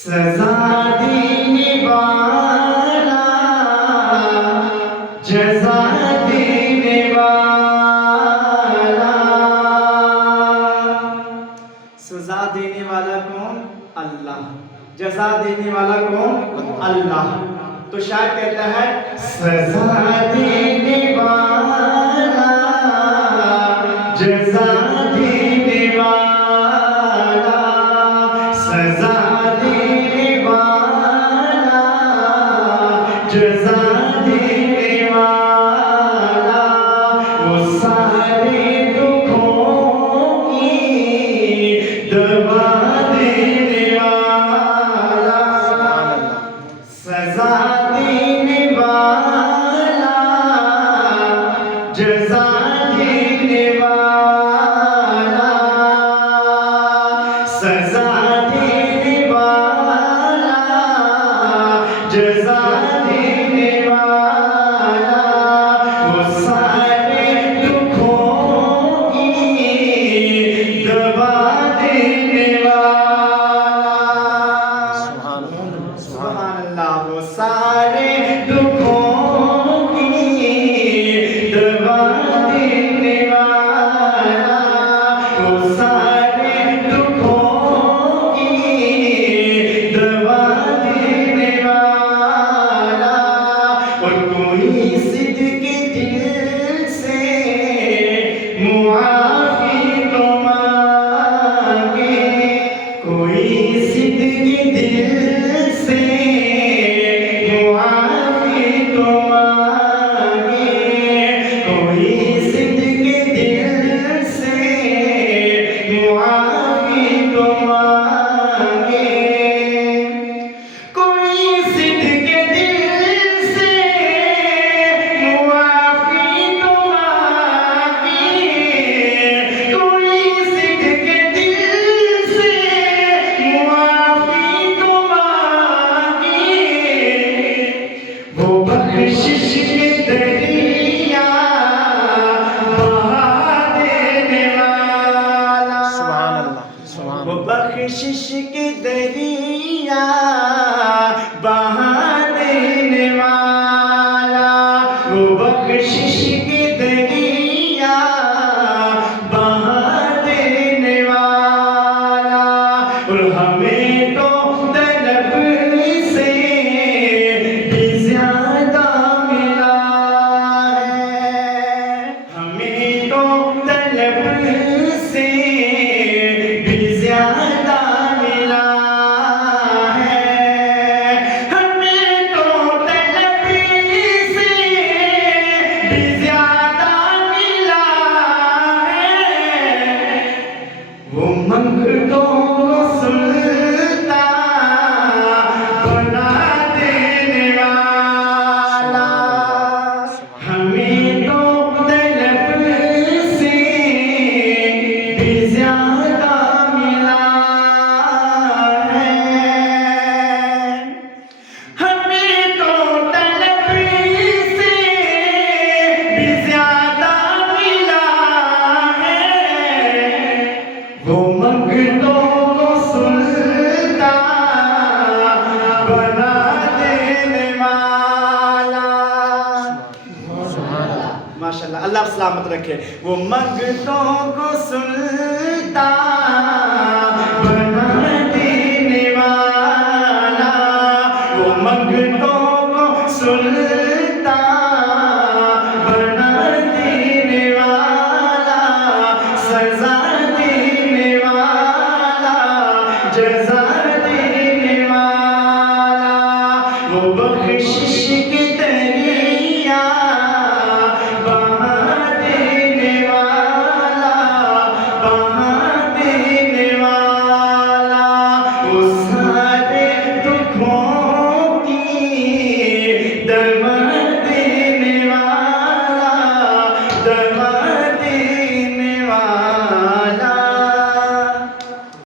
सजा देने वाला, जज़ा देने वाला। सजा देने वाला कौन? अल्लाह। जज़ा देने वाला कौन? अल्लाह। तो शायर कहता है सजा देने वाला, जज़ा देने वाला, सजा देने वाला, जज़ा देने वाला, वो सारे दुखों की दवा देने वाला, सजा देने वाला, जज़ा देने वाला, सजा देने वाला, जज़ा देने वाला, वो सारे दुखों की दवा देने वाला। सुभान अल्लाह। वो सारे दुखों की दवा देने वाला, वो सारे दुखों की दवा देने वाला। और कोई सिद्के दिल से मुआफ़ी तो मांगे, कोई सिद्के दिल से मुआफ़ी तो मांगे, कोई सिद्के दिल से मुआफ़ी तो मांगे, कोई सिद्के दिल से मुआफ़ी तो मांगे, कोई सिद्के दिल से मुआफ़ी तो मांगे। वो बख्शिश के दरिया बहा देने वाला, वो बख्शिश के दरिया बहा देने वाला, वो बख्शिश के दरिया बहा देने वाला। और हमें तो तलब से भी ज्यादा मिला है, हमें तो तलब से भी ज्यादा मिला है, हमें तो तलब से भी ज्यादा मिला है। वो मंगतों को सुल्तान बना देने वाला, हमें तो तलब से भी ज्यादा मिला है, हमें तो तलब से भी ज्यादा मिला है। वो मंगतों को सुल्तान बना देने वाला। माशाल्लाह, अल्लाह सलामत रखे। वो मंगतों को सुल्तान